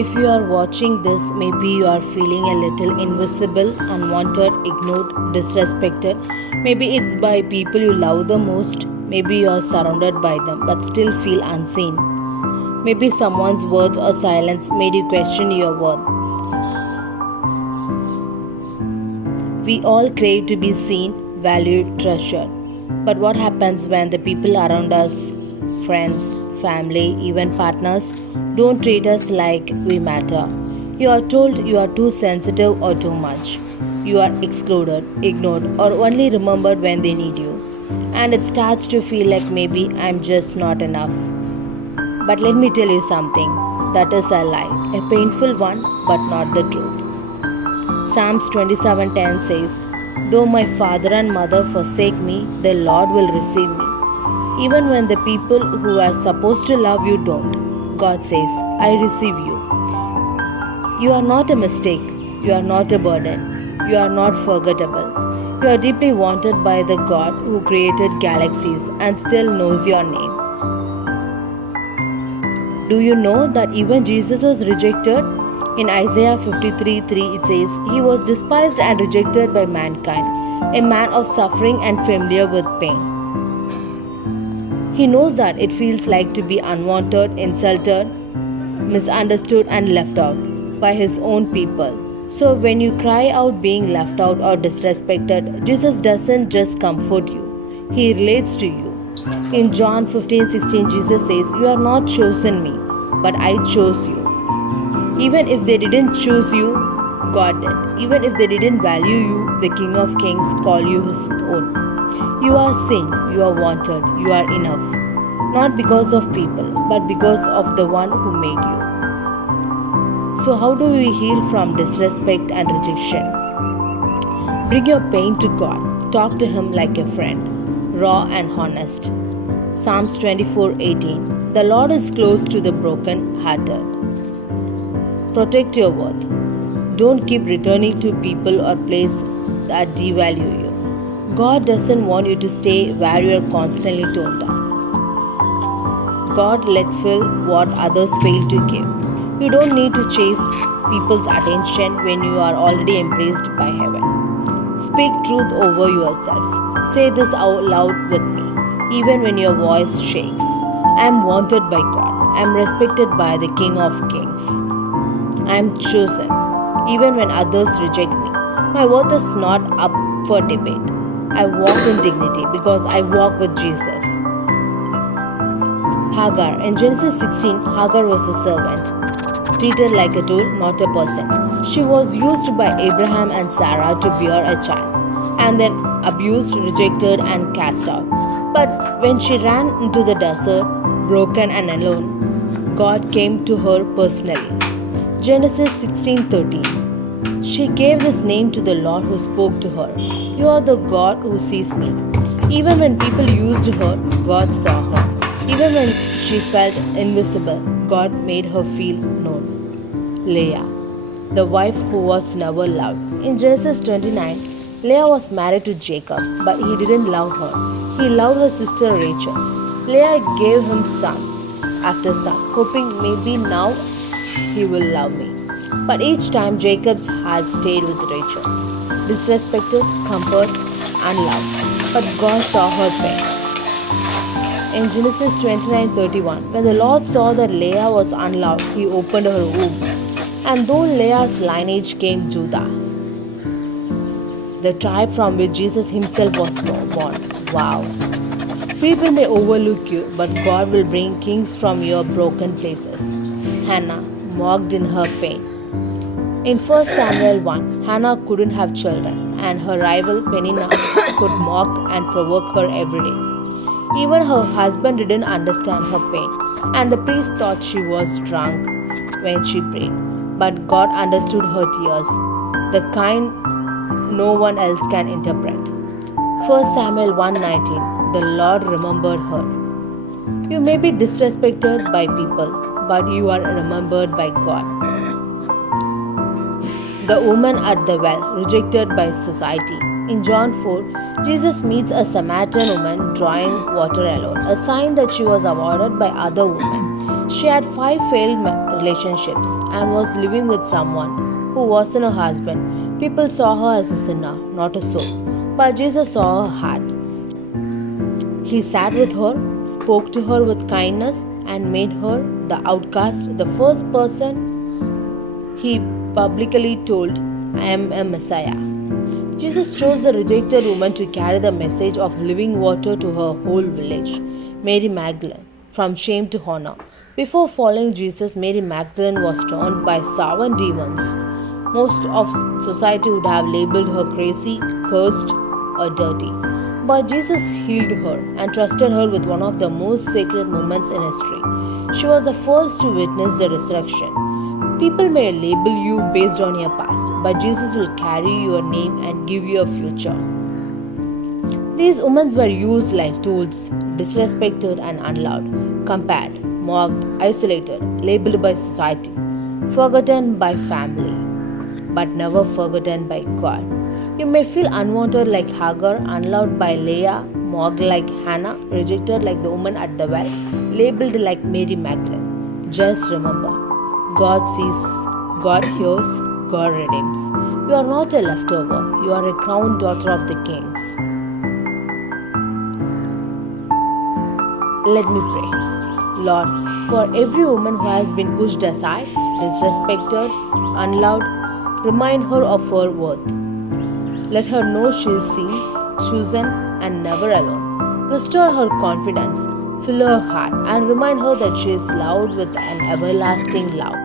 If you are watching this, maybe you are feeling a little invisible, unwanted, ignored, disrespected. Maybe it's by people you love the most. Maybe you are surrounded by them but still feel unseen. Maybe someone's words or silence made you question your worth. We all crave to be seen, valued, treasured. But what happens when the people around us, friends, family, even partners, don't treat us like we matter? You are told you are too sensitive or too much. You are excluded, ignored, or only remembered when they need you. And it starts to feel like maybe I'm just not enough. But let me tell you something, that is a lie, a painful one, but not the truth. Psalms 27:10 says, "Though my father and mother forsake me, the Lord will receive me." Even when the people who are supposed to love you don't, God says, "I receive you." You are not a mistake. You are not a burden. You are not forgettable. You are deeply wanted by the God who created galaxies and still knows your name. Do you know that even Jesus was rejected? In Isaiah 53:3 it says, "He was despised and rejected by mankind, a man of suffering and familiar with pain." He knows that it feels like to be unwanted, insulted, misunderstood, and left out by his own people. So when you cry out being left out or disrespected, Jesus doesn't just comfort you, he relates to you. In John 15:16, Jesus says, "You are not chosen me, but I chose you." Even if they didn't choose you, God did. Even if they didn't value you, the King of Kings called you his own. You are seen, you are wanted, you are enough. Not because of people, but because of the one who made you. So how do we heal from disrespect and rejection? Bring your pain to God. Talk to him like a friend, raw and honest. Psalms 24:18. The Lord is close to the broken-hearted. Protect your worth. Don't keep returning to people or places that devalue you. God doesn't want you to stay where you are constantly torn down. God let fill what others fail to give. You don't need to chase people's attention when you are already embraced by heaven. Speak truth over yourself. Say this out loud with me, even when your voice shakes. I am wanted by God. I am respected by the King of Kings. I am chosen, even when others reject me. My worth is not up for debate. I walk in dignity because I walk with Jesus. Hagar. In Genesis 16, Hagar was a servant, treated like a tool, not a person. She was used by Abraham and Sarah to bear a child, and then abused, rejected, and cast out. But when she ran into the desert, broken and alone, God came to her personally. Genesis 16:13. She gave this name to the Lord who spoke to her. "You are the God who sees me." Even when people used her, God saw her. Even when she felt invisible, God made her feel known. Leah, the wife who was never loved. In Genesis 29, Leah was married to Jacob, but he didn't love her. He loved her sister Rachel. Leah gave him son after son, hoping maybe now he will love me. But each time Jacob's heart stayed with Rachel, disrespected, comforted, unloved. But God saw her pain. In Genesis 29:31, when the Lord saw that Leah was unloved, he opened her womb. And though Leah's lineage came Judah, the tribe from which Jesus himself was born. Wow. People may overlook you, but God will bring kings from your broken places. Hannah mocked in her pain. In 1 Samuel 1, Hannah couldn't have children, and her rival Peninnah could mock and provoke her every day. Even her husband didn't understand her pain, and the priest thought she was drunk when she prayed. But God understood her tears, the kind no one else can interpret. 1 Samuel 1:19. The Lord remembered her. You may be disrespected by people, but you are remembered by God. The woman at the well, rejected by society. In John 4, Jesus meets a Samaritan woman drawing water alone, a sign that she was avoided by other women. She had 5 failed relationships and was living with someone who wasn't her husband. People saw her as a sinner, not a soul. But Jesus saw her heart. He sat with her, spoke to her with kindness, and made her the outcast, the first person he publicly told, I am a Messiah. Jesus chose the rejected woman to carry the message of living water to her whole village. Mary Magdalene, from shame to honor. Before following Jesus, Mary Magdalene was torn by 7 demons. Most of society would have labeled her crazy, cursed, or dirty. But Jesus healed her and trusted her with one of the most sacred moments in history. She was the first to witness the resurrection. People may label you based on your past, but Jesus will carry your name and give you a future. These women were used like tools, disrespected and unloved, compared, mocked, isolated, labeled by society, forgotten by family, but never forgotten by God. You may feel unwanted like Hagar, unloved by Leah, mocked like Hannah, rejected like the woman at the well, labeled like Mary Magdalene. Just remember, God sees, God hears, God redeems. You are not a leftover, you are a crowned daughter of the kings. Let me pray. Lord, for every woman who has been pushed aside, disrespected, unloved, remind her of her worth. Let her know she is seen, chosen, and never alone. Restore her confidence, fill her heart, and remind her that she is loved with an everlasting love.